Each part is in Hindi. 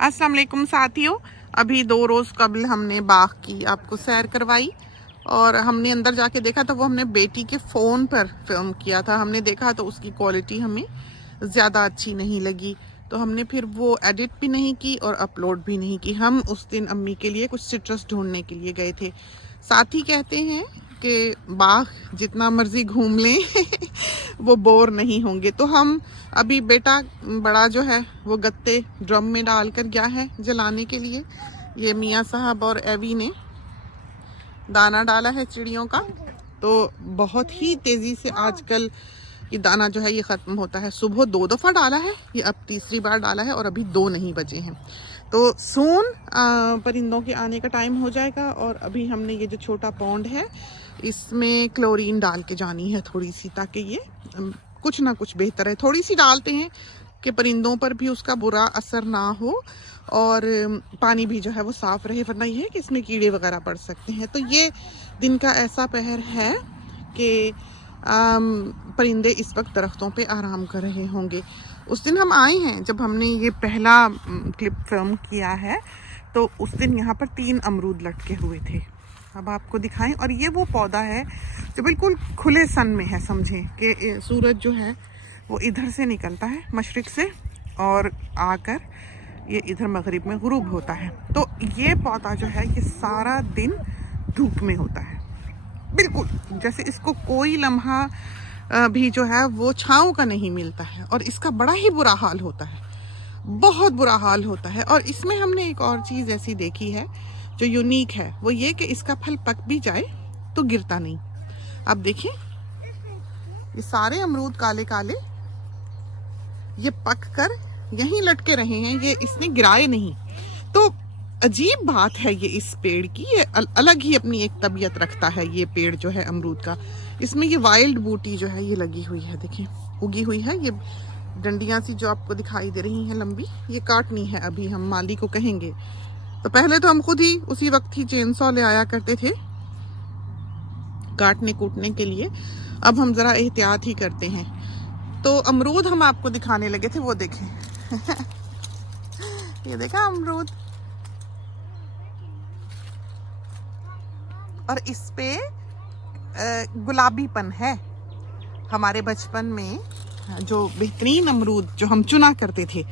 अस्सलाम वालेकुम साथियों, अभी 2 रोज़ कबल हमने बाग की आपको सैर करवाई और हमने अंदर जाके देखा तो वो हमने बेटी के फ़ोन पर फिल्म किया था। हमने देखा तो उसकी क्वालिटी हमें ज़्यादा अच्छी नहीं लगी, तो हमने फिर वो एडिट भी नहीं की और अपलोड भी नहीं की। हम उस दिन अम्मी के लिए कुछ सिट्रस ढूंढने के लिए गए थे। साथी कहते हैं कि बाग जितना मर्जी घूम लें वो बोर नहीं होंगे। तो हम अभी बेटा बड़ा जो है वो गत्ते ड्रम में डालकर गया है जलाने के लिए। ये मियाँ साहब और एवी ने दाना डाला है चिड़ियों का, तो बहुत ही तेज़ी से आजकल ये दाना जो है ये ख़त्म होता है। सुबह 2 दफ़ा डाला है, ये अब तीसरी बार डाला है और अभी 2 नहीं बजे हैं। तो सून परिंदों के आने का टाइम हो जाएगा। और अभी हमने ये जो छोटा पौंड है इसमें क्लोरीन डाल के जानी है थोड़ी सी, ताकि ये कुछ ना कुछ बेहतर है। थोड़ी सी डालते हैं कि परिंदों पर भी उसका बुरा असर ना हो और पानी भी जो है वो साफ़ रहे, वरना ये है कि इसमें कीड़े वगैरह पड़ सकते हैं। तो ये दिन का ऐसा पहर है कि परिंदे इस वक्त दरख्तों पे आराम कर रहे होंगे। उस दिन हम आए हैं जब हमने ये पहला क्लिप फिल्म किया है, तो उस दिन यहाँ पर 3 अमरूद लटके हुए थे। अब आपको दिखाएं। और ये वो पौधा है जो बिल्कुल खुले सन में है, समझें कि सूरज जो है वो इधर से निकलता है मशरिक से और आकर ये इधर मगरिब में गुरूब होता है। तो ये पौधा जो है ये सारा दिन धूप में होता है, बिल्कुल जैसे इसको कोई लम्हा भी जो है वो छाँव का नहीं मिलता है। और इसका बड़ा ही बुरा हाल होता है, बहुत बुरा हाल होता है। और इसमें हमने एक और चीज़ ऐसी देखी है जो यूनिक है, वो ये कि इसका फल पक भी जाए तो गिरता नहीं। अब देखिए ये सारे अमरूद काले काले ये पक कर यहीं लटके रहे हैं, ये इसने गिराए नहीं। तो अजीब बात है ये इस पेड़ की, ये अलग ही अपनी एक तबीयत रखता है ये पेड़ जो है अमरूद का। इसमें ये वाइल्ड बूटी जो है ये लगी हुई है, देखिए उगी हुई है। ये डंडियां सी जो आपको दिखाई दे रही हैं लंबी, ये काटनी है। अभी हम माली को कहेंगे। तो पहले तो हम खुद ही उसी वक्त ही चेनसॉ ले आया करते थे काटने कूटने के लिए, अब हम ज़रा एहतियात ही करते हैं। तो अमरूद हम आपको दिखाने लगे थे, वो देखें ये देखा अमरूद, और इस पे गुलाबीपन है। हमारे बचपन में जो बेहतरीन अमरूद जो हम चुना करते थे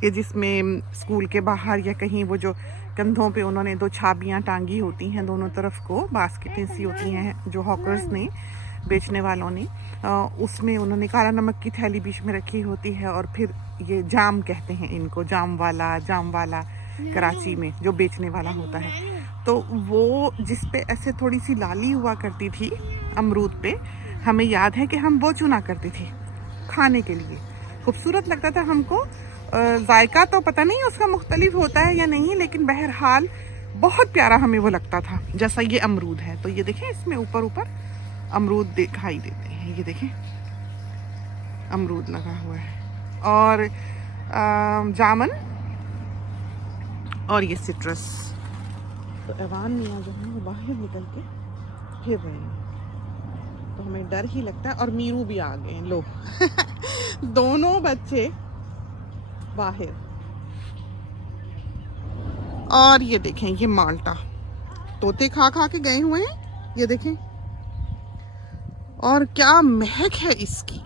कि जिसमें स्कूल के बाहर या कहीं वो जो कंधों पे उन्होंने 2 छाबियाँ टांगी होती हैं दोनों तरफ को, बास्केटें सी होती हैं जो हॉकर्स ने, बेचने वालों ने, उसमें उन्होंने काला नमक की थैली बीच में रखी होती है। और फिर ये जाम कहते हैं इनको, जाम वाला कराची में जो बेचने वाला होता है। तो वो जिस पे ऐसे थोड़ी सी लाली हुआ करती थी अमरूद पे, हमें याद है कि हम वो चुना करते थे खाने के लिए। खूबसूरत लगता था हमको। जायका तो पता नहीं उसका मुख्तलिफ होता है या नहीं, लेकिन बहरहाल बहुत प्यारा हमें वो लगता था, जैसा ये अमरूद है। तो ये देखें इसमें ऊपर ऊपर अमरूद दिखाई देते हैं, ये देखें अमरूद लगा हुआ है और जामन और ये सिट्रस। तो एवान मियाँ जो है वो बाहर निकल के फिर रहे हैं, तो हमें डर ही लगता है। और मीरू भी आ गए, लो दोनों बच्चे बाहर। और ये देखें ये माल्टा तोते खा खा के गए हुए हैं, ये देखें। और क्या महक है इसकी,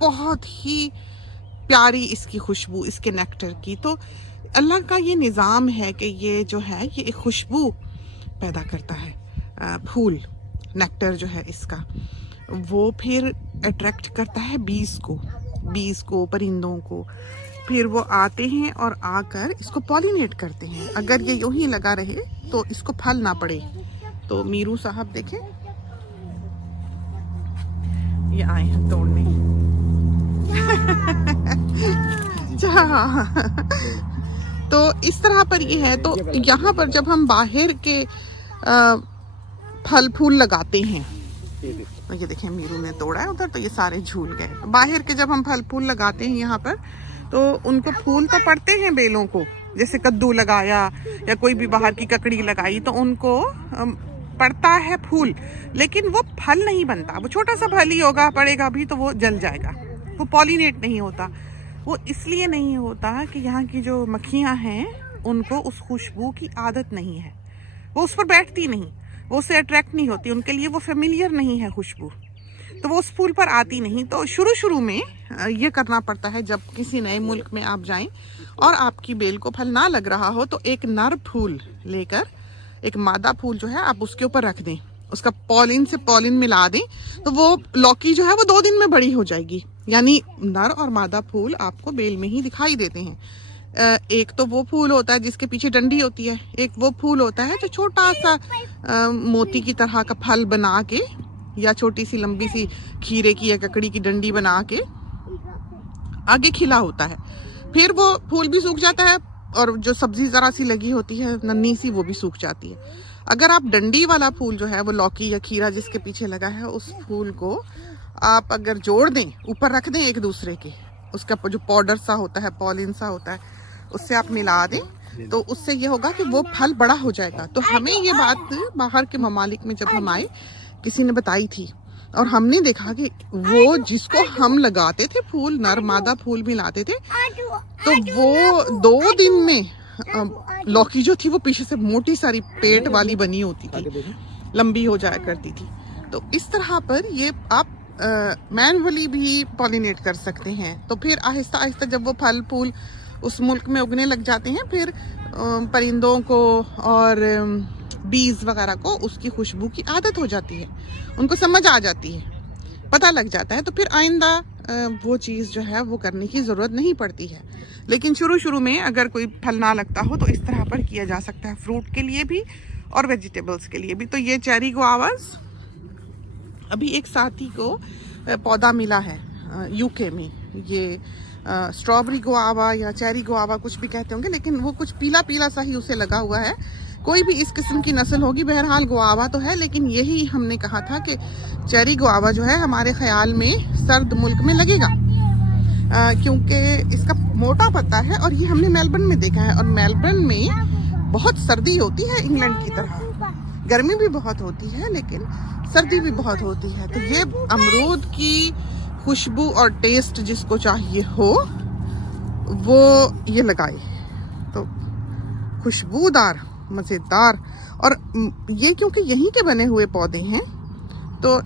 बहुत ही प्यारी इसकी खुशबू, इसके नेक्टर की। तो अल्लाह का ये निज़ाम है कि ये जो है ये एक खुशबू पैदा करता है। फूल नेक्टर जो है इसका वो फिर अट्रैक्ट करता है बीज को, परिंदों को। फिर वो आते हैं और आकर इसको पॉलिनेट करते हैं। अगर ये यूं ही लगा रहे तो इसको फल ना पड़े। तो मीरू साहब देखें ये आए हैं तोड़ने तो इस तरह पर ये है। तो यहाँ पर जब हम बाहर के फल फूल लगाते हैं, तो ये देखें मीरू ने तोड़ा है उधर, तो ये सारे झूल गए। बाहर के जब हम फल फूल लगाते हैं यहाँ पर, तो उनको फूल तो पड़ते हैं बेलों को, जैसे कद्दू लगाया या कोई भी बाहर की ककड़ी लगाई तो उनको पड़ता है फूल, लेकिन वो फल नहीं बनता। वो छोटा सा फल ही होगा, पड़ेगा भी तो वो जल जाएगा, वो पॉलिनेट नहीं होता। वो इसलिए नहीं होता कि यहाँ की जो मक्खियाँ हैं उनको उस खुशबू की आदत नहीं है, वो उस पर बैठती नहीं, वो उससे अट्रैक्ट नहीं होती, उनके लिए वो फेमिलियर नहीं है खुशबू, तो वो उस फूल पर आती नहीं। तो शुरू में ये करना पड़ता है, जब किसी नए मुल्क में आप जाएं और आपकी बेल को फल ना लग रहा हो तो एक नर फूल लेकर, एक मादा फूल जो है आप उसके ऊपर रख दें, उसका पॉलिन से पॉलिन मिला दें, तो वो लौकी जो है वो 2 दिन में बड़ी हो जाएगी। यानी नर और मादा फूल आपको बेल में ही दिखाई देते हैं। एक तो वो फूल होता है जिसके पीछे डंडी होती है, एक वो फूल होता है जो छोटा सा मोती की तरह का फल बना के या छोटी सी लंबी सी खीरे की या ककड़ी की डंडी बना के आगे खिला होता है। फिर वो फूल भी सूख जाता है और जो सब्जी जरा सी लगी होती है नन्ही सी, वो भी सूख जाती है। अगर आप डंडी वाला फूल जो है वो लौकी या खीरा जिसके पीछे लगा है, उस फूल को आप अगर जोड़ दें, ऊपर रख दें एक दूसरे के, उसका जो पाउडर सा होता है, पॉलिन सा होता है, उससे आप मिला दें, तो उससे ये होगा कि वो फल बड़ा हो जाएगा। तो हमें ये बात बाहर के ममालिक में जब हम आए किसी ने बताई थी और हमने देखा कि वो जिसको हम लगाते थे फूल, नर मादा फूल मिलाते थे, तो वो 2 दिन में लौकी जो थी वो पीछे से मोटी सारी पेट वाली बनी होती थी, लंबी हो जाया करती थी। तो इस तरह पर ये आप मैनुअली भी पॉलिनेट कर सकते हैं। तो फिर आहिस्ता आहिस्ता जब वो फल फूल उस मुल्क में उगने लग जाते हैं, फिर परिंदों को और बीज वगैरह को उसकी खुशबू की आदत हो जाती है, उनको समझ आ जाती है, पता लग जाता है, तो फिर आइंदा वो चीज़ जो है वो करने की ज़रूरत नहीं पड़ती है। लेकिन शुरू में अगर कोई फल ना लगता हो तो इस तरह पर किया जा सकता है, फ्रूट के लिए भी और वेजिटेबल्स के लिए भी। तो ये चेरी गुआवास, अभी एक साथी को पौधा मिला है यूके में, ये स्ट्रॉबेरी गुआवा या चेरी गुआवा कुछ भी कहते होंगे, लेकिन वो कुछ पीला पीला सा ही उसे लगा हुआ है। कोई भी इस किस्म की नस्ल होगी, बहरहाल गुआवा तो है, लेकिन यही हमने कहा था कि चेरी गुआवा जो है हमारे ख्याल में सर्द मुल्क में लगेगा, क्योंकि इसका मोटा पत्ता है और ये हमने मेलबर्न में देखा है, और मेलबर्न में बहुत सर्दी होती है इंग्लैंड की तरह, गर्मी भी बहुत होती है लेकिन सर्दी भी बहुत होती है। तो ये अमरूद की खुशबू और टेस्ट जिसको चाहिए हो वो ये लगाए, तो खुशबूदार, मज़ेदार, और ये क्योंकि यहीं के बने हुए पौधे हैं तो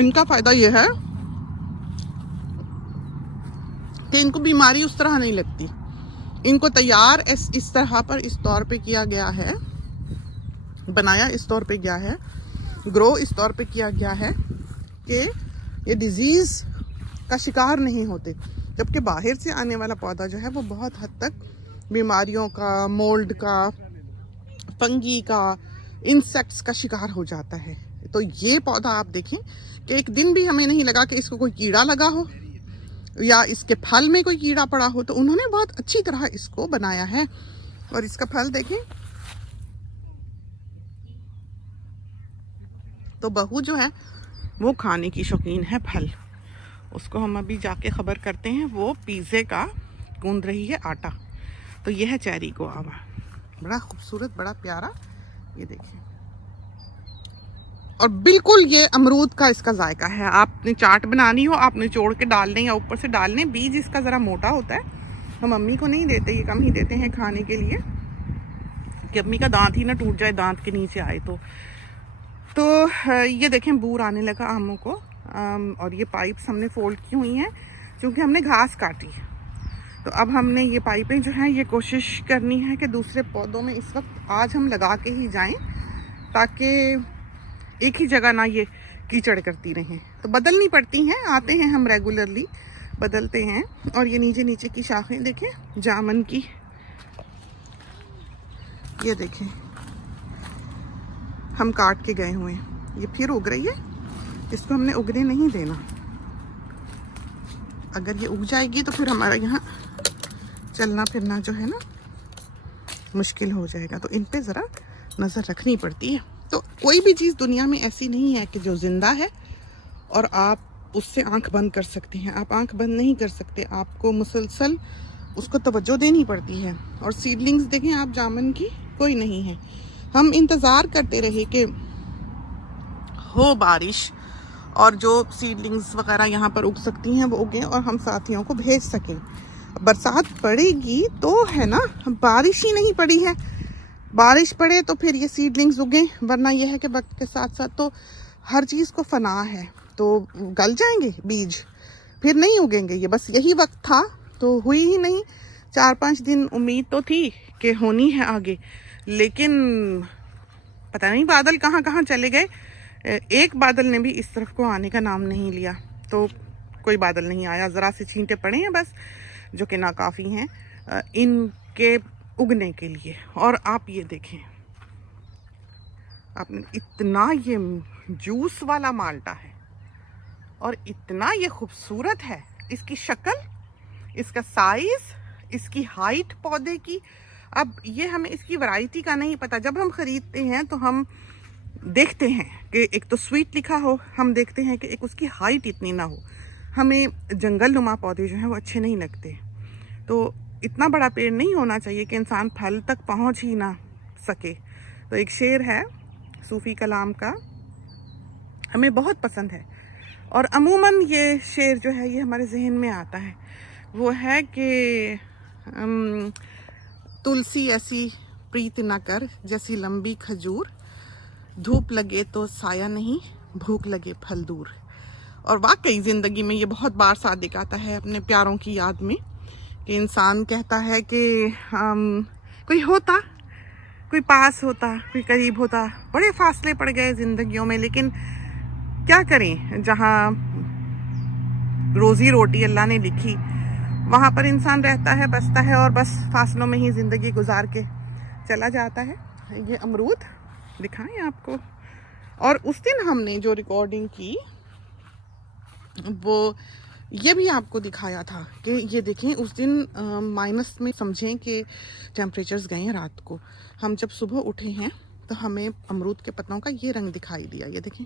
इनका फ़ायदा ये है कि इनको बीमारी उस तरह नहीं लगती। इनको तैयार इस तरह पर इस तौर पे किया गया है, बनाया इस तौर पे गया है, ग्रो इस तौर पे किया गया है कि ये डिजीज़ का शिकार नहीं होते, जबकि बाहर से आने वाला पौधा जो है वो बहुत हद तक बीमारियों का, मोल्ड का, फंगी का, इंसेक्ट्स का शिकार हो जाता है। तो ये पौधा आप देखें कि एक दिन भी हमें नहीं लगा कि इसको कोई कीड़ा लगा हो या इसके फल में कोई कीड़ा पड़ा हो, तो उन्होंने बहुत अच्छी तरह इसको बनाया है। और इसका फल देखें तो बहू जो है वो खाने की शौकीन है फल, उसको हम अभी जाके ख़बर करते हैं, वो पिज़्ज़े का गूंद रही है आटा। तो ये है चेरी गुआवा, बड़ा खूबसूरत, बड़ा प्यारा, ये देखिए, और बिल्कुल ये अमरूद का इसका जायका है। आपने चाट बनानी हो, आप निचोड़ के डाल दें या ऊपर से डाल दें, बीज इसका ज़रा मोटा होता है, हम मम्मी को नहीं देते, ये कम ही देते हैं खाने के लिए कि अम्मी का दांत ही ना टूट जाए, दांत के नीचे आए तो ये देखें बूर आने लगा आमों को। और ये पाइप्स हमने फोल्ड की हुई हैं क्योंकि हमने घास काटी, तो अब हमने ये पाइपें जो हैं ये कोशिश करनी है कि दूसरे पौधों में इस वक्त आज हम लगा के ही जाएं, ताकि एक ही जगह ना ये कीचड़ करती रहें। तो बदलनी पड़ती हैं, आते हैं हम रेगुलरली बदलते हैं। और ये नीचे नीचे की शाखें देखें जामन की, ये देखें हम काट के गए हुए हैं, ये फिर उग रही है, इसको हमने उगने नहीं देना। अगर ये उग जाएगी तो फिर हमारा यहाँ चलना फिरना जो है ना मुश्किल हो जाएगा, तो इन पे ज़रा नज़र रखनी पड़ती है। तो कोई भी चीज़ दुनिया में ऐसी नहीं है कि जो ज़िंदा है और आप उससे आंख बंद कर सकते हैं, आप आंख बंद नहीं कर सकते, आपको मुसलसल उसको तवज्जो देनी पड़ती है। और सीडलिंग्स देखें आप जामुन की, कोई नहीं है, हम इंतज़ार करते रहे कि हो बारिश और जो सीडलिंग्स वगैरह यहाँ पर उग सकती हैं वो उगें और हम साथियों को भेज सकें। बरसात पड़ेगी तो है ना, बारिश ही नहीं पड़ी है, बारिश पड़े तो फिर ये सीडलिंग्स उगें, वरना यह है कि वक्त के साथ साथ तो हर चीज़ को फना है, तो गल जाएंगे बीज, फिर नहीं उगेंगे ये। बस यही वक्त था तो हुई ही नहीं। 4-5 दिन उम्मीद तो थी कि होनी है आगे, लेकिन पता नहीं बादल कहाँ कहाँ चले गए। एक बादल ने भी इस तरफ को आने का नाम नहीं लिया, तो कोई बादल नहीं आया। ज़रा से छींटे पड़े हैं बस, जो कि नाकाफ़ी हैं इनके उगने के लिए। और आप ये देखें, आपने इतना ये जूस वाला माल्टा है और इतना ये खूबसूरत है, इसकी शक्ल, इसका साइज़, इसकी हाइट पौधे की। अब ये हमें इसकी वैरायटी का नहीं पता। जब हम ख़रीदते हैं तो हम देखते हैं कि एक तो स्वीट लिखा हो, हम देखते हैं कि एक उसकी हाइट इतनी ना हो। हमें जंगल नुमा पौधे जो हैं वो अच्छे नहीं लगते। तो इतना बड़ा पेड़ नहीं होना चाहिए कि इंसान फल तक पहुंच ही ना सके। तो एक शेर है सूफ़ी कलाम का, हमें बहुत पसंद है और अमूमन ये शेर जो है ये हमारे जहन में आता है। वो है कि तुलसी ऐसी प्रीत न कर जैसी लंबी खजूर, धूप लगे तो साया नहीं, भूख लगे फल दूर। और वाकई ज़िंदगी में ये बहुत बार सादिक आता है अपने प्यारों की याद में, कि इंसान कहता है कि कोई होता, कोई पास होता, कोई करीब होता। बड़े फासले पड़ गए ज़िंदगियों में, लेकिन क्या करें, जहाँ रोज़ी रोटी अल्लाह ने लिखी वहाँ पर इंसान रहता है, बसता है और बस फासलों में ही ज़िंदगी गुजार के चला जाता है। ये अमरूद दिखाएं आपको। और उस दिन हमने जो रिकॉर्डिंग की वो ये भी आपको दिखाया था कि ये देखें, उस दिन माइनस में समझें कि टेम्परेचर्स गए हैं रात को। हम जब सुबह उठे हैं तो हमें अमरूद के पत्तों का ये रंग दिखाई दिया। ये देखें,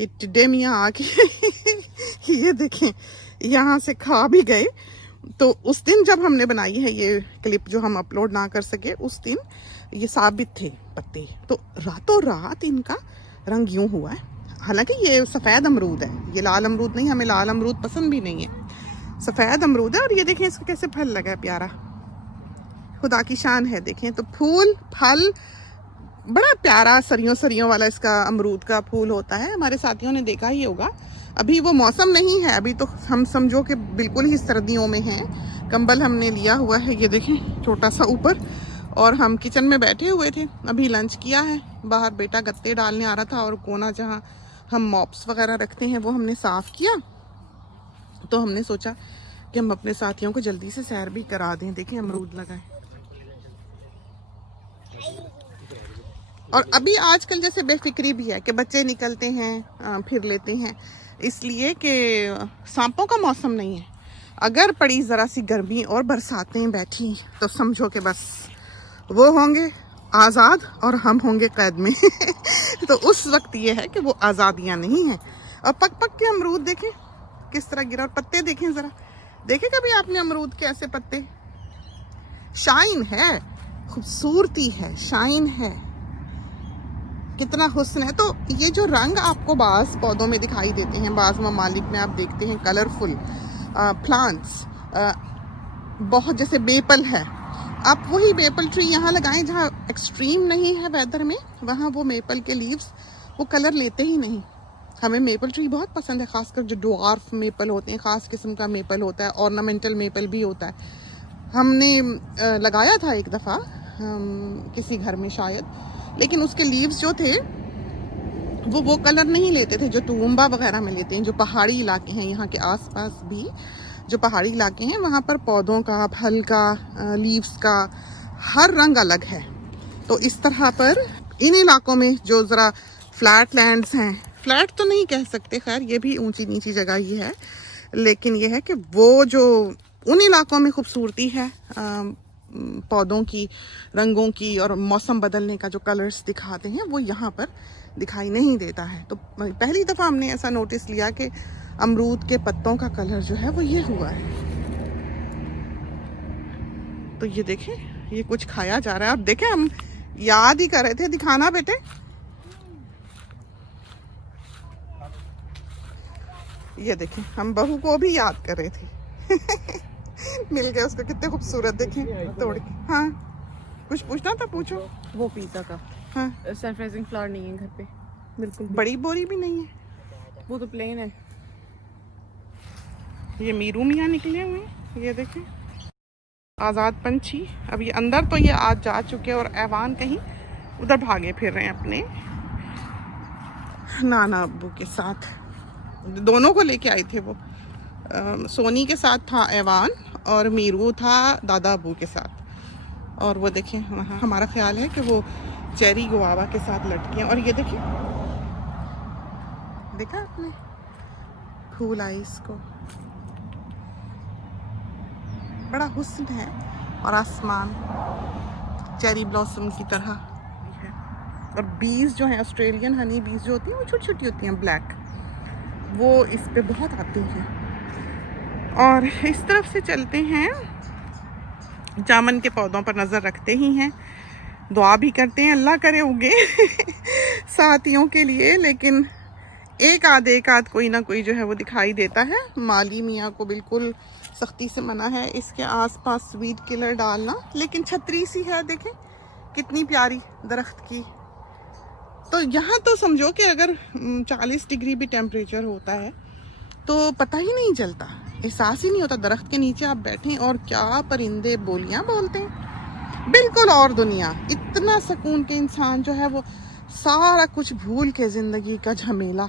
ये टिड्डे मियाँ आके ये देखें यहाँ से खा भी गए। तो उस दिन जब हमने बनाई है ये क्लिप, जो हम अपलोड ना कर सके, उस दिन ये साबित थे पत्ते, तो रातों रात इनका रंग यूं हुआ है। हालांकि ये सफ़ेद अमरूद है, ये लाल अमरूद नहीं, हमें लाल अमरूद पसंद भी नहीं है, सफ़ेद अमरूद है। और ये देखें इसका कैसे फल लगा है प्यारा, खुदा की शान है। देखें तो फूल फल बड़ा प्यारा सरियों वाला इसका अमरूद का फूल होता है। हमारे साथियों ने देखा ही होगा। अभी वो मौसम नहीं है, अभी तो हम समझो कि बिल्कुल ही सर्दियों में हैं। कंबल हमने लिया हुआ है, ये देखें छोटा सा ऊपर, और हम किचन में बैठे हुए थे। अभी लंच किया है, बाहर बेटा गत्ते डालने आ रहा था और कोना जहाँ हम मॉप्स वगैरह रखते हैं वो हमने साफ़ किया। तो हमने सोचा कि हम अपने साथियों को जल्दी से सैर भी करा दें। देखें अमरूद लगा है। और अभी आजकल जैसे बेफिक्री भी है कि बच्चे निकलते हैं फिर लेते हैं, इसलिए कि सांपों का मौसम नहीं है। अगर पड़ी ज़रा सी गर्मी और बरसातें बैठी तो समझो कि बस वो होंगे आज़ाद और हम होंगे कैद में तो उस वक्त ये है कि वो आज़ादियाँ नहीं हैं। और पक पक के अमरूद देखें किस तरह गिरा, और पत्ते देखें ज़रा, देखे कभी आपने अमरूद के ऐसे पत्ते? शाइन है, खूबसूरती है, शाइन है, कितना हुस्न है। तो ये जो रंग आपको बाज़ पौधों में दिखाई देते हैं, बाज़ ममालिक में आप देखते हैं कलरफुल प्लांट्स, बहुत, जैसे बेपल है, आप वही मेपल ट्री यहाँ लगाएं जहाँ एक्सट्रीम नहीं है वेदर में, वहाँ वो मेपल के लीव्स वो कलर लेते ही नहीं। हमें मेपल ट्री बहुत पसंद है, खासकर जो ड्वार्फ मेपल होते हैं, ख़ास किस्म का मेपल होता है, ऑर्नामेंटल मेपल भी होता है। हमने लगाया था एक दफ़ा किसी घर में शायद, लेकिन उसके लीव्स जो थे वो कलर नहीं लेते थे जो टूम्बा वगैरह में लेते हैं। जो पहाड़ी इलाके हैं यहाँ के आसपास भी, जो पहाड़ी इलाके हैं वहाँ पर पौधों का, फल का, लीव्स का हर रंग अलग है। तो इस तरह पर इन इलाकों में जो ज़रा फ्लैट लैंड्स हैं, फ्लैट तो नहीं कह सकते, खैर ये भी ऊंची नीची जगह ही है, लेकिन ये है कि वो जो उन इलाकों में खूबसूरती है पौधों की, रंगों की, और मौसम बदलने का जो कलर्स दिखाते हैं वो यहाँ पर दिखाई नहीं देता है। तो पहली दफ़ा हमने ऐसा नोटिस लिया कि अमरूद के पत्तों का कलर जो है वो ये हुआ है। तो ये देखें, ये कुछ खाया जा रहा है। और देखें, हम याद ही कर रहे थे दिखाना बेटे। ये देखें, हम बहू को भी याद कर रहे थे। मिल गया उसको, कितने खूबसूरत देखें तोड़ के। हाँ कुछ पूछना था, पूछो। वो पिज्जा का हाँ सरप्राइजिंग फ्लावर नहीं है घर पे बिल्कुल भी। बड़ी बोरी भी नहीं है, वो तो प्लेन है। ये मीरू मियाँ निकले हुए हैं, ये देखें आज़ाद पंछी। अब ये अंदर तो ये आज जा चुके हैं और ऐवान कहीं उधर भागे फिर रहे हैं अपने नाना अब्बू के साथ। दोनों को लेके आए थे वो। सोनी के साथ था ऐवान और मीरू था दादा अब्बू के साथ। और वो देखें वहाँ हमारा ख्याल है कि वो चेरी गुआवा के साथ लटके हैं। और ये देखें, देखा आपने फूल आई इसको, बड़ा हुस्न है। और आसमान चेरी ब्लॉसम की तरह है। और बीज जो है ऑस्ट्रेलियन हनी बीज जो होती हैं वो छोटी छोटी होती हैं ब्लैक, वो इस पे बहुत आती हैं। और इस तरफ से चलते हैं, जामन के पौधों पर नज़र रखते ही हैं, दुआ भी करते हैं अल्लाह करे उगे साथियों के लिए। लेकिन एक आध कोई ना कोई जो है वो दिखाई देता है। माली मियाँ को बिल्कुल सख्ती से मना है इसके आसपास स्वीट किलर डालना, लेकिन छतरी सी है देखें कितनी प्यारी दरख्त की। तो यहाँ तो समझो कि अगर 40 डिग्री भी टेम्परेचर होता है तो पता ही नहीं चलता, एहसास ही नहीं होता। दरख्त के नीचे आप बैठें और क्या परिंदे बोलियां बोलते हैं, बिल्कुल और दुनिया। इतना सुकून के इंसान जो है वो सारा कुछ भूल के ज़िंदगी का झमेला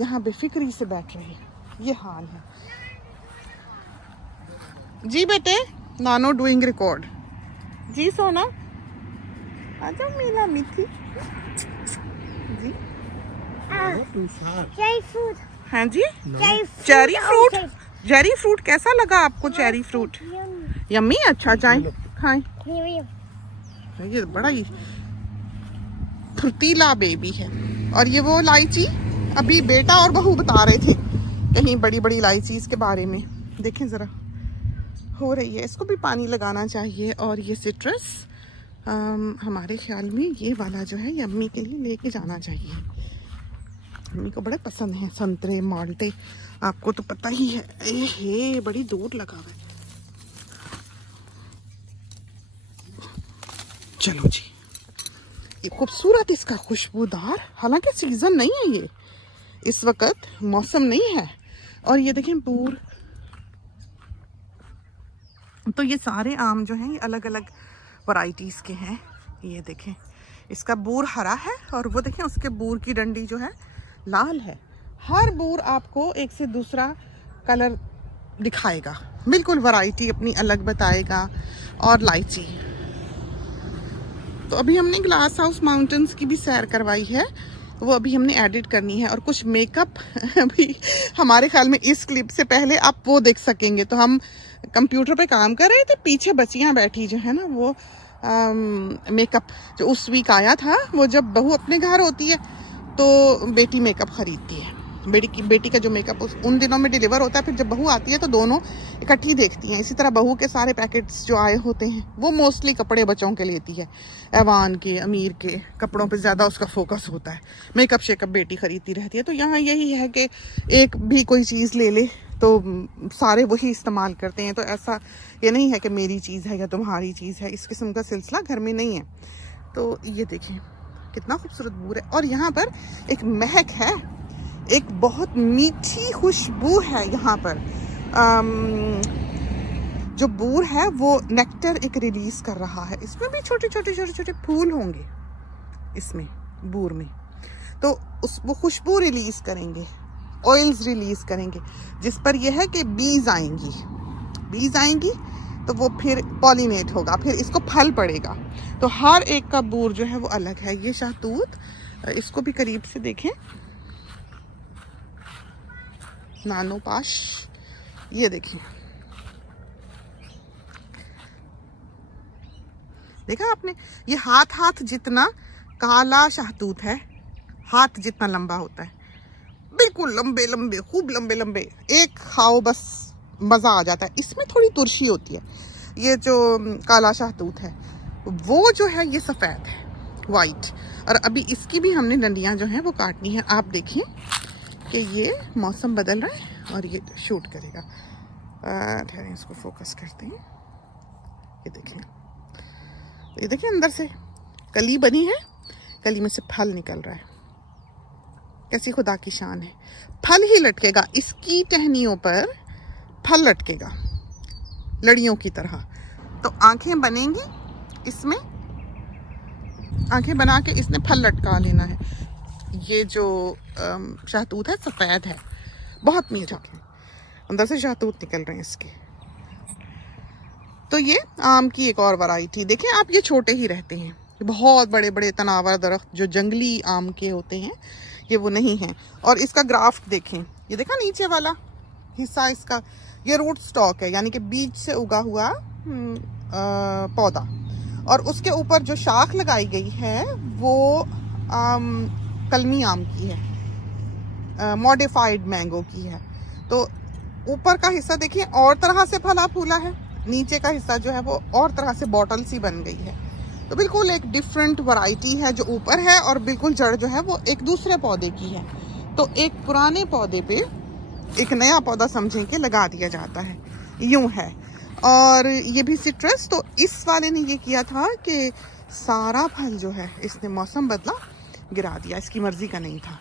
यहाँ बेफिक्री से बैठ रहे, ये हाल है जी। बेटे नानो डूइंग रिकॉर्ड जी। सोना आजा मीला मिठी जी। हाँ जी चेरी फ्रूट। चेरी फ्रूट कैसा लगा आपको? चेरी फ्रूट यम्मी, अच्छा जाए खाएं। ये बड़ा ही फुर्तीला बेबी है। और ये वो इलायची अभी बेटा और बहू बता रहे थे कहीं बड़ी बड़ी इलायची इसके बारे में, देखें ज़रा हो रही है। इसको भी पानी लगाना चाहिए। और ये सिट्रस हमारे ख्याल में ये वाला जो है ये अम्मी के लिए लेके जाना चाहिए। अम्मी को बड़े पसंद हैं संतरे माल्टे, आपको तो पता ही है। हे बड़ी दूर लगा हुआ है। चलो जी, ये खूबसूरत इसका खुशबूदार, हालांकि सीजन नहीं है ये, इस वक्त मौसम नहीं है। और ये देखें बूर, तो ये सारे आम जो हैं ये अलग अलग वैरायटीज़ के हैं। ये देखें इसका बूर हरा है और वो देखें उसके बूर की डंडी जो है लाल है। हर बूर आपको एक से दूसरा कलर दिखाएगा, बिल्कुल वैरायटी अपनी अलग बताएगा। और इलायची तो अभी हमने ग्लास हाउस माउंटेन्स की भी सैर करवाई है, वो अभी हमने एडिट करनी है। और कुछ मेकअप अभी हमारे ख्याल में इस क्लिप से पहले आप वो देख सकेंगे। तो हम कंप्यूटर पे काम कर रहे थे, पीछे बच्चियां बैठी जो है ना वो मेकअप जो उस वीक आया था, वो जब बहू अपने घर होती है तो बेटी मेकअप खरीदती है। बेटी का जो मेकअप उन दिनों में डिलीवर होता है, फिर जब बहू आती है तो दोनों इकट्ठी देखती हैं। इसी तरह बहू के सारे पैकेट्स जो आए होते हैं वो मोस्टली कपड़े बच्चों के लेती है। ऐवान के, अमीर के कपड़ों पे ज़्यादा उसका फोकस होता है, मेकअप शेकअप बेटी खरीदती रहती है। तो यहाँ यही है कि एक भी कोई चीज़ ले ले तो सारे वही इस्तेमाल करते हैं। तो ऐसा ये नहीं है कि मेरी चीज़ है या तुम्हारी चीज़ है, इस किस्म का सिलसिला घर में नहीं है। तो ये देखिए कितना खूबसूरत बूर है। और यहाँ पर एक महक है, एक बहुत मीठी खुशबू है यहाँ पर। जो बूर है वो नेक्टर एक रिलीज कर रहा है। इसमें भी छोटे छोटे फूल होंगे इसमें बूर में, तो वो खुशबू रिलीज करेंगे, ऑयल्स रिलीज करेंगे, जिस पर यह है कि बीज आएंगी तो वो फिर पॉलिनेट होगा, फिर इसको फल पड़ेगा। तो हर एक का बूर जो है वो अलग है। ये शहतूत, इसको भी करीब से देखें, नानो पाश, ये देखिए, देखा आपने, ये हाथ जितना काला शहतूत है, हाथ जितना लंबा होता है, बिल्कुल लंबे खूब लंबे। एक खाओ बस मज़ा आ जाता है। इसमें थोड़ी तुरशी होती है। ये जो काला शहतूत है वो जो है ये सफ़ेद है, वाइट। और अभी इसकी भी हमने डंडियाँ जो हैं वो काटनी है। आप देखें कि ये मौसम बदल रहा है और ये शूट करेगा। ठहरें, इसको फोकस करते हैं। ये देखिए अंदर से कली बनी है, कली में से फल निकल रहा है। कैसी खुदा की शान है। फल ही लटकेगा, इसकी टहनियों पर फल लटकेगा लड़ियों की तरह। तो आंखें बनेंगी इसमें, आंखें बना के इसने फल लटका लेना है। ये जो शहतूत है सफ़ेद है, बहुत मीठा है, अंदर से शहतूत निकल रहे हैं इसके। तो ये आम की एक और वैरायटी देखें आप, ये छोटे ही रहते हैं। बहुत बड़े बड़े तनावर दरख्त जो जंगली आम के होते हैं ये वो नहीं हैं। और इसका ग्राफ्ट देखें, ये देखा नीचे वाला हिस्सा इसका, ये रूट स्टॉक है, यानी कि बीज से उगा हुआ पौधा। और उसके ऊपर जो शाख लगाई गई है वो कलमी आम की है, मॉडिफाइड मैंगो की है। तो ऊपर का हिस्सा देखिए और तरह से फला फूला है, नीचे का हिस्सा जो है वो और तरह से बॉटल सी बन गई है। तो बिल्कुल एक डिफरेंट वैरायटी है जो ऊपर है, और बिल्कुल जड़ जो है वो एक दूसरे पौधे की है। तो एक पुराने पौधे पे एक नया पौधा समझें कि लगा दिया जाता है, यूं है। और ये भी सिट्रस, तो इस वाले ने ये किया था कि सारा फल जो है इसने मौसम बदला गिरा दिया, इसकी मर्जी का नहीं था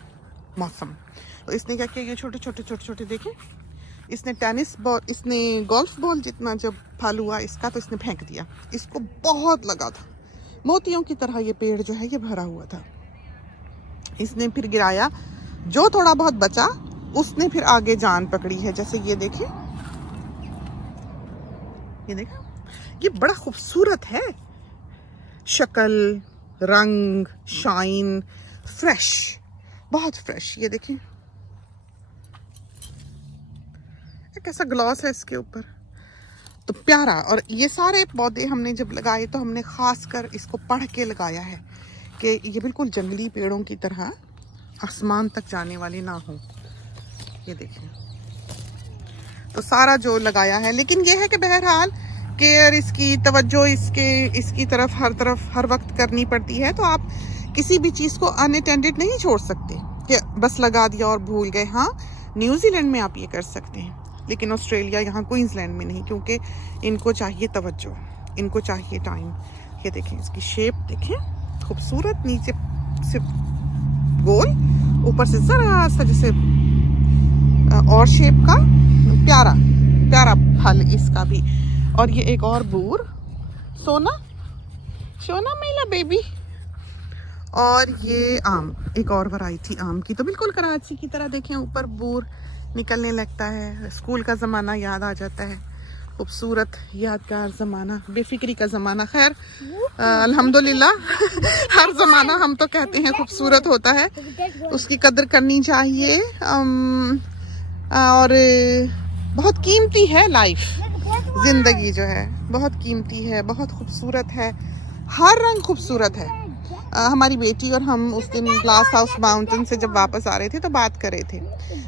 मौसम। तो इसने क्या किया, ये छोटे छोटे छोटे छोटे देखें, इसने टेनिस बॉल, इसने गोल्फ बॉल जितना जब फल हुआ इसका तो इसने फेंक दिया। इसको बहुत लगा था, मोतियों की तरह ये पेड़ जो है ये भरा हुआ था। इसने फिर गिराया, जो थोड़ा बहुत बचा उसने फिर आगे जान पकड़ी है। जैसे ये देखें, ये देखा, ये बड़ा खूबसूरत है, शक्ल, रंग, शाइन, फ्रेश, बहुत फ्रेश। ये देखें कैसा ग्लॉस है इसके ऊपर, तो प्यारा। और ये सारे पौधे हमने जब लगाए तो हमने खास कर इसको पढ़ के लगाया है कि ये बिल्कुल जंगली पेड़ों की तरह आसमान तक जाने वाले ना हो। ये देखिए, तो सारा जो लगाया है, लेकिन ये है कि बहरहाल केयर इसकी, तवज्जो इसकी तरफ हर वक्त करनी पड़ती है। तो आप किसी भी चीज़ को अनअटेंडेड नहीं छोड़ सकते कि बस लगा दिया और भूल गए। हाँ, न्यूजीलैंड में आप ये कर सकते हैं, लेकिन ऑस्ट्रेलिया, यहाँ क्वींसलैंड में नहीं, क्योंकि इनको चाहिए तवज्जो, इनको चाहिए टाइम। ये देखें, इसकी शेप देखें, खूबसूरत, नीचे से गोल, ऊपर से जरा सा जैसे और शेप का, प्यारा प्यारा फल इसका भी। और ये एक और बूर, सोना मेला बेबी। और ये आम, एक और वैरायटी आम की, तो बिल्कुल कराची की तरह देखें, ऊपर बूर निकलने लगता है। स्कूल का ज़माना याद आ जाता है, खूबसूरत यादगार ज़माना, बेफिक्री का ज़माना। खैर अल्हम्दुलिल्लाह हर ज़माना हम तो कहते हैं खूबसूरत होता है, उसकी कदर करनी चाहिए। और बहुत कीमती है लाइफ, ज़िंदगी जो है बहुत कीमती है, बहुत खूबसूरत है, हर रंग खूबसूरत है। हमारी बेटी और हम उस दिन ग्लास हाउस माउंटेन से जब वापस आ रहे थे तो बात कर रहे थे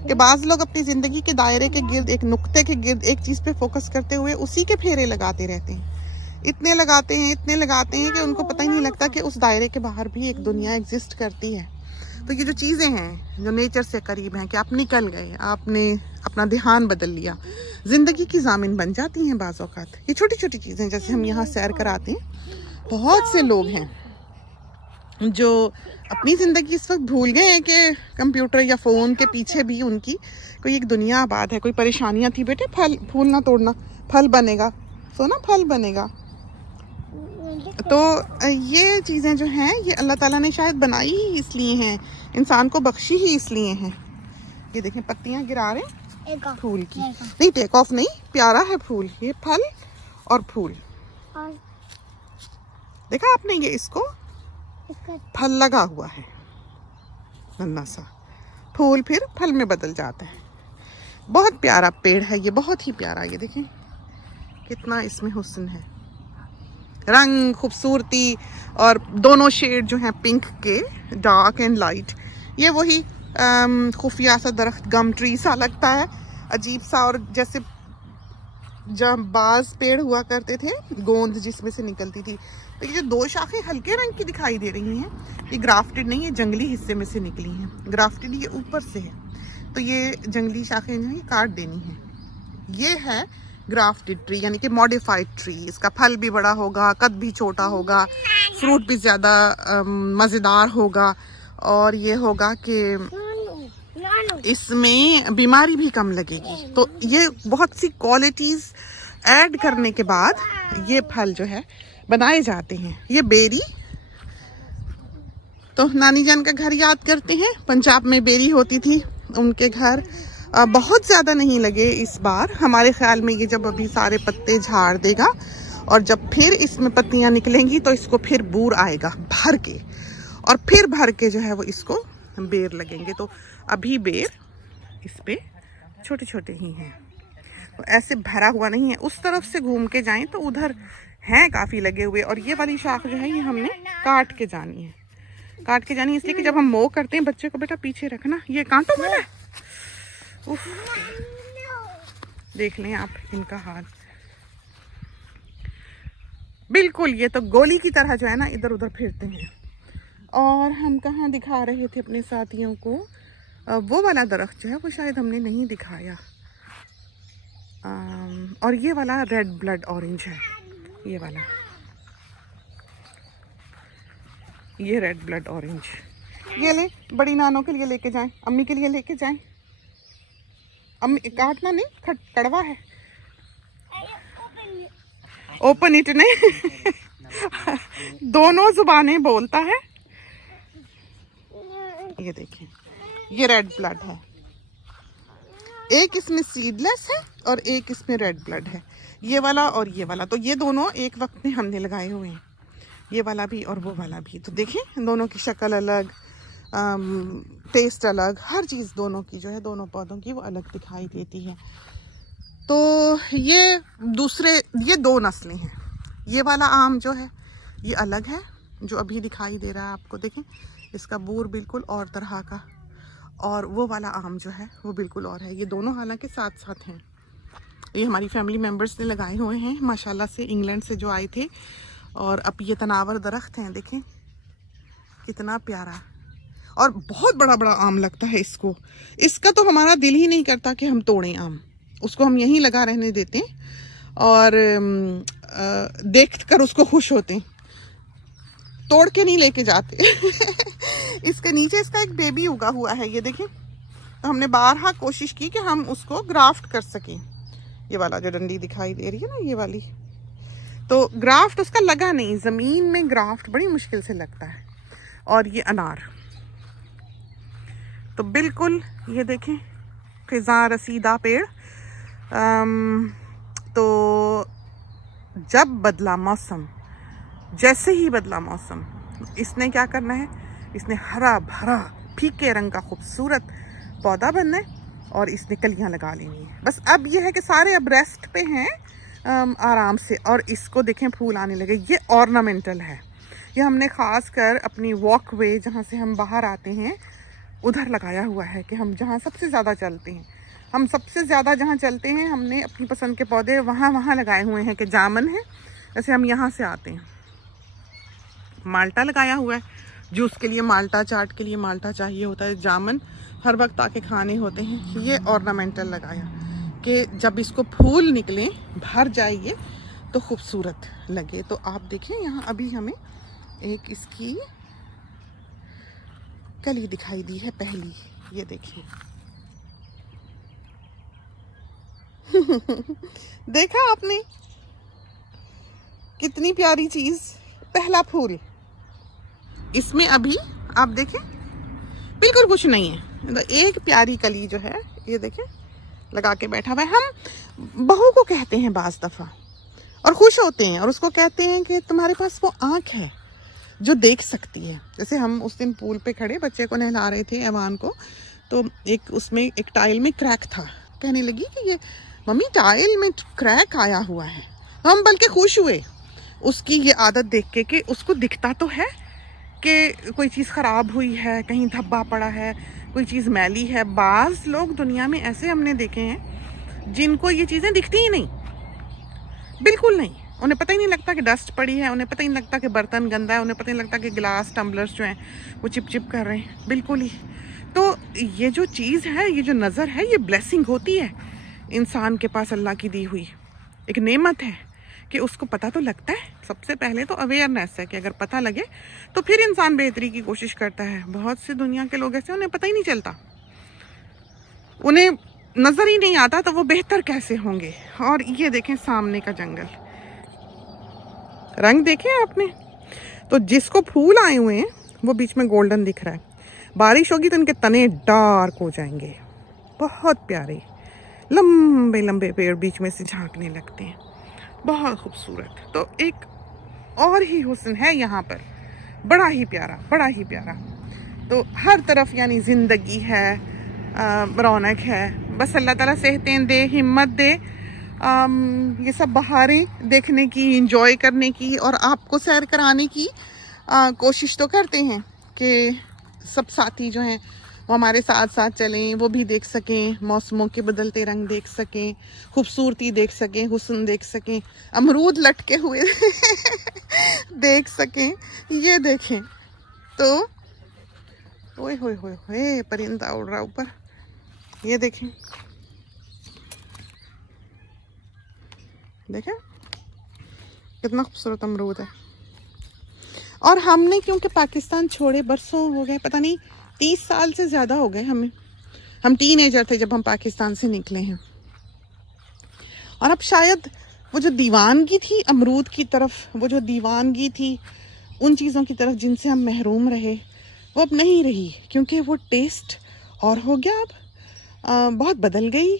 कि बाज़ लोग अपनी ज़िंदगी के दायरे के गिर्द, एक नुक्ते के गिर्द, एक चीज़ पे फोकस करते हुए उसी के फेरे लगाते रहते हैं। इतने लगाते हैं कि उनको पता ही नहीं लगता कि उस दायरे के बाहर भी एक दुनिया एग्जिस्ट करती है। तो ये जो चीज़ें हैं जो नेचर से करीब हैं, कि आप निकल गए, आपने अपना ध्यान बदल लिया, ज़िंदगी की ज़ामिन बन जाती हैं बाज़ औक़ात। ये छोटी छोटी चीज़ें, जैसे हम यहाँ सैर कराते हैं, बहुत से लोग हैं जो अपनी ज़िंदगी इस वक्त भूल गए हैं कि कंप्यूटर या फ़ोन के पीछे भी उनकी कोई एक दुनिया आबाद है। कोई परेशानियाँ थी, बेटे फूल ना तोड़ना, फल बनेगा, सोना फल बनेगा। तो ये चीज़ें जो हैं ये अल्लाह ताला ने शायद बनाई ही इसलिए हैं, इंसान को बख्शी ही इसलिए हैं। ये देखें, पत्तियाँ गिरा रहे हैं फूल की, नहीं टेक ऑफ नहीं, प्यारा है फूल, ये फल और फूल। देखा आपने, ये इसको फल लगा हुआ है, नन्हा सा फूल फिर फल में बदल जाता है। बहुत प्यारा पेड़ है ये, बहुत ही प्यारा। ये देखें कितना इसमें हुस्न है, रंग, खूबसूरती, और दोनों शेड जो हैं पिंक के, डार्क एंड लाइट। ये वही खुफिया सा दरख्त, गम ट्री सा लगता है, अजीब सा। और जैसे जब बाज पेड़ हुआ करते थे, गोंद जिसमें से निकलती थी, तो ये जो दो शाखें हल्के रंग की दिखाई दे रही हैं, ये ग्राफ्टेड नहीं है, जंगली हिस्से में से निकली हैं। ग्राफ्टेड ये ऊपर से है, तो ये जंगली शाखें जो है काट देनी है। ये है ग्राफ्टेड ट्री यानी कि मॉडिफाइड ट्री। इसका फल भी बड़ा होगा, कद भी छोटा होगा, फ्रूट भी ज़्यादा मज़ेदार होगा, और ये होगा कि इसमें बीमारी भी कम लगेगी। तो ये बहुत सी क्वालिटीज़ ऐड करने के बाद ये फल जो है बनाए जाते हैं। ये बेरी, तो नानी जान का घर याद करते हैं, पंजाब में बेरी होती थी उनके घर। बहुत ज़्यादा नहीं लगे इस बार हमारे ख्याल में। ये जब अभी सारे पत्ते झाड़ देगा और जब फिर इसमें पत्तियां निकलेंगी तो इसको फिर बूर आएगा भर के, और फिर भर के जो है वो इसको बेर लगेंगे। तो अभी बेर इस पे छोटे छोटे ही हैं, तो ऐसे भरा हुआ नहीं है। उस तरफ से घूम के जाएं तो उधर हैं काफ़ी लगे हुए। और ये वाली शाख जो है ये हमने काट के जानी है, काट के जानी है इसलिए कि जब हम मो करते हैं, बच्चे को बेटा पीछे रखना, ये कांटों वाला है। उफ, देख लें आप इनका हाल, बिल्कुल ये तो गोली की तरह जो है ना इधर उधर फिरते हैं। और हम कहाँ दिखा रहे थे अपने साथियों को, वो वाला दरख्त जो है वो शायद हमने नहीं दिखाया। और ये वाला रेड ब्लड ऑरेंज है, ये वाला, ये रेड ब्लड ऑरेंज। ये ले, बड़ी नानों के लिए लेके जाएं, अम्मी के लिए लेके जाएं। अम्मी काटना नहीं, कड़वा है। ओपन इट नहीं दोनों जुबानें बोलता है। ये देखें, ये रेड ब्लड है, एक इसमें सीडलेस है और एक इसमें रेड ब्लड है, ये वाला और ये वाला। तो ये दोनों एक वक्त में हमने लगाए हुए हैं, ये वाला भी और वो वाला भी। तो देखें दोनों की शक्ल अलग, टेस्ट अलग, हर चीज़ दोनों की जो है, दोनों पौधों की वो अलग दिखाई देती है। तो ये दो नस्लें हैं। ये वाला आम जो है ये अलग है, जो अभी दिखाई दे रहा है आपको, देखें इसका बूर बिल्कुल और तरह का, और वो वाला आम जो है वो बिल्कुल और है। ये दोनों हालांकि साथ साथ हैं। ये हमारी फैमिली मेम्बर्स ने लगाए हुए हैं माशाल्लाह से, इंग्लैंड से जो आए थे। और अब ये तनावर दरख्त हैं, देखें कितना प्यारा, और बहुत बड़ा बड़ा आम लगता है इसको। इसका तो हमारा दिल ही नहीं करता कि हम तोड़ें आम, उसको हम यहीं लगा रहने देते हैं और देख कर उसको खुश होते हैं, तोड़ के नहीं लेके जाते इसके नीचे इसका एक बेबी उगा हुआ है, ये देखें। तो हमने बारहा कोशिश की कि हम उसको ग्राफ्ट कर सकें। ये वाला जो डंडी दिखाई दे रही है ना, ये वाली, तो ग्राफ्ट उसका लगा नहीं। ज़मीन में ग्राफ्ट बड़ी मुश्किल से लगता है। और ये अनार, तो बिल्कुल ये देखें खिज़ा रसीदा पेड़। तो जब बदला मौसम, जैसे ही बदला मौसम, इसने क्या करना है, इसने हरा भरा फीके रंग का खूबसूरत पौधा बनना है और इसने कलियां लगा लेनी है। बस अब ये है कि सारे अब रेस्ट पे हैं आराम से, और इसको देखें फूल आने लगे। ये ऑर्नामेंटल है, ये हमने ख़ास कर अपनी वॉक वे जहाँ से हम बाहर आते हैं उधर लगाया हुआ है, कि हम जहाँ सबसे ज़्यादा चलते हैं, हम सबसे ज़्यादा जहाँ चलते हैं हमने अपनी पसंद के पौधे वहाँ लगाए हुए हैं। कि जामन है, जैसे हम यहाँ से आते हैं, माल्टा लगाया हुआ है, जूस के लिए माल्टा, चाट के लिए माल्टा चाहिए होता है, जामन हर वक्त आके खाने होते हैं। ये ऑर्नामेंटल लगाया कि जब इसको फूल निकले, भर जाइए तो खूबसूरत लगे। तो आप देखें यहाँ अभी हमें एक इसकी कली दिखाई दी है पहली, ये देखिए देखा आपने कितनी प्यारी चीज, पहला फूल। इसमें अभी आप देखें बिल्कुल कुछ नहीं है, तो एक प्यारी कली जो है ये देखें लगा के बैठा हुआ है। हम बहू को कहते हैं बाज दफ़ा और खुश होते हैं, और उसको कहते हैं कि तुम्हारे पास वो आँख है जो देख सकती है। जैसे हम उस दिन पूल पे खड़े बच्चे को नहला रहे थे, ऐवान को, तो एक उसमें एक टाइल में क्रैक था। कहने लगी कि ये मम्मी टाइल में क्रैक आया हुआ है। हम बल्कि खुश हुए उसकी ये आदत देख के कि उसको दिखता तो है कि कोई चीज़ ख़राब हुई है, कहीं धब्बा पड़ा है, कोई चीज़ मैली है। बाज़ लोग दुनिया में ऐसे हमने देखे हैं जिनको ये चीज़ें दिखती ही नहीं, बिल्कुल नहीं। उन्हें पता ही नहीं लगता कि डस्ट पड़ी है, उन्हें पता ही नहीं लगता कि बर्तन गंदा है, उन्हें पता ही नहीं लगता कि गिलास टम्बलर्स जो हैं वो चिप चिप कर रहे हैं, बिल्कुल ही। तो ये जो चीज़ है, ये जो नज़र है, ये ब्लेसिंग होती है इंसान के पास, अल्लाह की दी हुई एक नेमत है कि उसको पता तो लगता है। सबसे पहले तो अवेयरनेस है कि अगर पता लगे तो फिर इंसान बेहतरी की कोशिश करता है। बहुत से दुनिया के लोग ऐसे, उन्हें पता ही नहीं चलता, उन्हें नज़र ही नहीं आता, तो वो बेहतर कैसे होंगे। और ये देखें सामने का जंगल, रंग देखें आपने, तो जिसको फूल आए हुए हैं वो बीच में गोल्डन दिख रहा है, बारिश होगी तो इनके तने डार्क हो जाएंगे। बहुत प्यारे लंबे लंबे पेड़ बीच में से झांकने लगते हैं, बहुत खूबसूरत। तो एक और ही हुस्न है यहाँ पर, बड़ा ही प्यारा, बड़ा ही प्यारा। तो हर तरफ यानी ज़िंदगी है, रौनक है। बस अल्लाह ताला सेहतें दे, हिम्मत दे, ये सब बहारें देखने की, इंजॉय करने की और आपको सैर कराने की कोशिश तो करते हैं कि सब साथी जो हैं वो हमारे साथ साथ चलें, वो भी देख सकें, मौसमों के बदलते रंग देख सकें, खूबसूरती देख सकें, हुस्न देख सकें, अमरूद लटके हुए देख सकें। ये देखें तो ओए होए होए होए, परिंदा उड़ रहा ऊपर, ये देखें, देखें कितना खूबसूरत अमरूद है। और हमने क्योंकि पाकिस्तान छोड़े बरसों हो गए, पता नहीं 30 साल से ज़्यादा हो गए हमें, हम टीनेजर थे जब हम पाकिस्तान से निकले हैं। और अब शायद वो जो दीवानगी थी अमरूद की तरफ, वो जो दीवानगी थी उन चीज़ों की तरफ जिनसे हम महरूम रहे, वो अब नहीं रही, क्योंकि वो टेस्ट और हो गया। अब बहुत बदल गई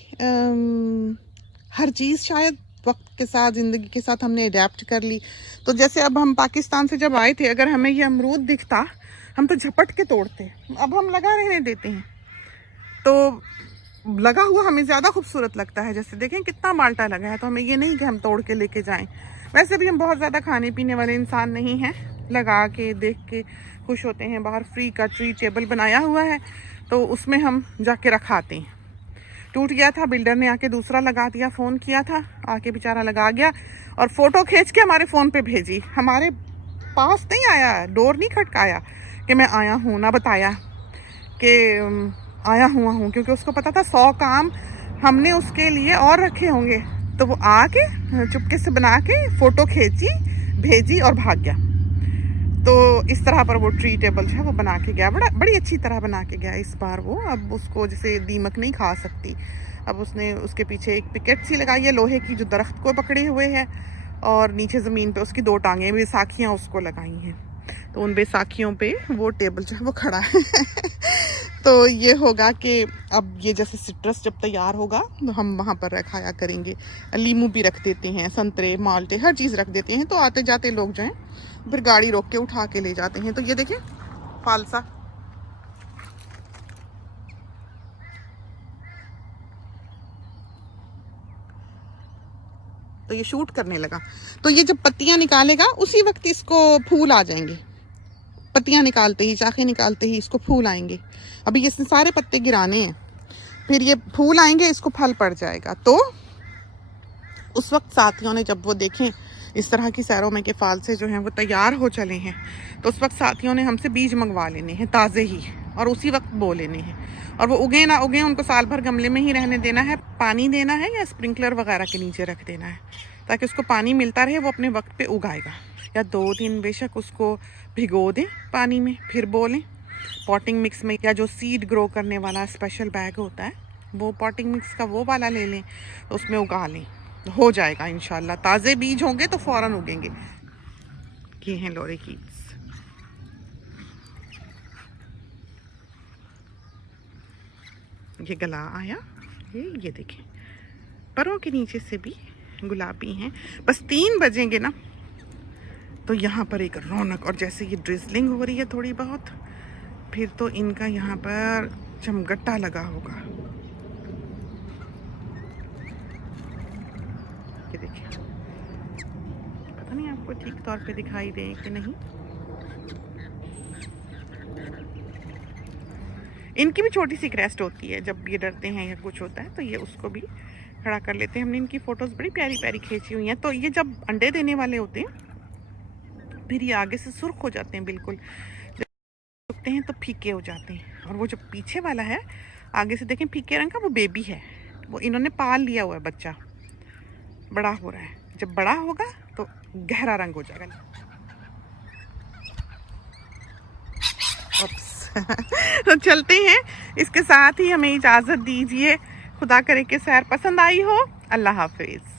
हर चीज़, शायद वक्त के साथ, ज़िंदगी के साथ हमने अडेप्ट कर ली। तो जैसे अब हम पाकिस्तान से जब आए थे, अगर हमें ये अमरूद दिखता हम तो झपट के तोड़ते, अब हम लगा रहने देते हैं, तो लगा हुआ हमें ज़्यादा खूबसूरत लगता है। जैसे देखें कितना माल्टा लगा है, तो हमें ये नहीं कि हम तोड़ के लेके जाएं। वैसे भी हम बहुत ज़्यादा खाने पीने वाले इंसान नहीं हैं, लगा के देख के खुश होते हैं। बाहर फ्री का ट्री टेबल बनाया हुआ है, तो उसमें हम जाके रखाते हैं। टूट गया था, बिल्डर ने आके दूसरा लगा दिया, फ़ोन किया था, आके बेचारा लगा गया और फ़ोटो खींच के हमारे फ़ोन पे भेजी। हमारे पास नहीं आया, डोर नहीं खटकाया कि मैं आया हूँ, ना बताया कि आया हुआ हूँ, क्योंकि उसको पता था 100 काम हमने उसके लिए और रखे होंगे। तो वो आके चुपके से बना के फ़ोटो खींची, भेजी और भाग गया। तो इस तरह पर वो ट्री टेबल जो है वो बना के गया, बड़ी अच्छी तरह बना के गया इस बार वो। अब उसको जैसे दीमक नहीं खा सकती, अब उसने उसके पीछे एक पिकेट सी लगाई है लोहे की जो दरख्त को पकड़े हुए है, और नीचे ज़मीन पे उसकी 2 टांगें, बैसाखियाँ उसको लगाई हैं, तो उन बैसाखियों पे वो टेबल जो है वो खड़ा है। तो ये होगा कि अब ये जैसे सिट्रस जब तैयार होगा तो हम वहाँ पर रखाया करेंगे। लीमू भी रख देते हैं, संतरे, माल्टे, हर चीज़ रख देते हैं, तो आते जाते लोग जो हैं फिर गाड़ी रोक के उठा के ले जाते हैं। तो ये देखिए फालसा, तो ये शूट करने लगा। तो ये जब पत्तियां निकालेगा उसी वक्त इसको फूल आ जाएंगे, पत्तियां निकालते ही, शाखें निकालते ही इसको फूल आएंगे। अभी इसने सारे पत्ते गिराने हैं, फिर ये फूल आएंगे, इसको फल पड़ जाएगा। तो उस वक्त साथियों ने जब वो देखें इस तरह की सैरों में के फालसे जो हैं वो तैयार हो चले हैं, तो उस वक्त साथियों ने हमसे बीज मंगवा लेने हैं ताज़े ही, और उसी वक्त बो लेने हैं। और वो उगे ना उगे उनको साल भर गमले में ही रहने देना है, पानी देना है या स्प्रिंकलर वगैरह के नीचे रख देना है, ताकि उसको पानी मिलता रहे, वो अपने वक्त पे उगाएगा। या 2 दिन बेशक उसको भिगो दें पानी में, फिर बो लें पॉटिंग मिक्स में, या जो सीड ग्रो करने वाला स्पेशल बैग होता है वो पॉटिंग मिक्स का वो वाला ले लें, तो उसमें उगा लें, हो जाएगा इंशाल्लाह। ताज़े बीज होंगे तो फ़ौरन उगेंगे। ये हैं लॉरेकीट्स, ये गला आया, ये देखें परों के नीचे से भी गुलाबी हैं। बस 3 बजेंगे ना तो यहाँ पर एक रौनक, और जैसे ये ड्रिजलिंग हो रही है थोड़ी बहुत, फिर तो इनका यहाँ पर चमगट्टा लगा होगा। ये देखिए, पता नहीं आपको ठीक तौर पे दिखाई दे कि नहीं। इनकी भी छोटी सी क्रेस्ट होती है, जब ये डरते हैं या कुछ होता है तो ये उसको भी खड़ा कर लेते हैं। हमने इनकी फ़ोटोज़ बड़ी प्यारी प्यारी खींची हुई हैं। तो ये जब अंडे देने वाले होते हैं फिर ये आगे से सुर्ख हो जाते हैं बिल्कुल, खाते हैं तो फीके हो जाते हैं। और वो जो पीछे वाला है आगे से देखें फीके रंग का, वो बेबी है, वो इन्होंने पाल लिया हुआ है, बच्चा बड़ा हो रहा है। जब बड़ा होगा तो गहरा रंग हो जाएगा। तो चलते हैं, इसके साथ ही हमें इजाज़त दीजिए। खुदा करे कि सैर पसंद आई हो। अल्लाह हाफिज़।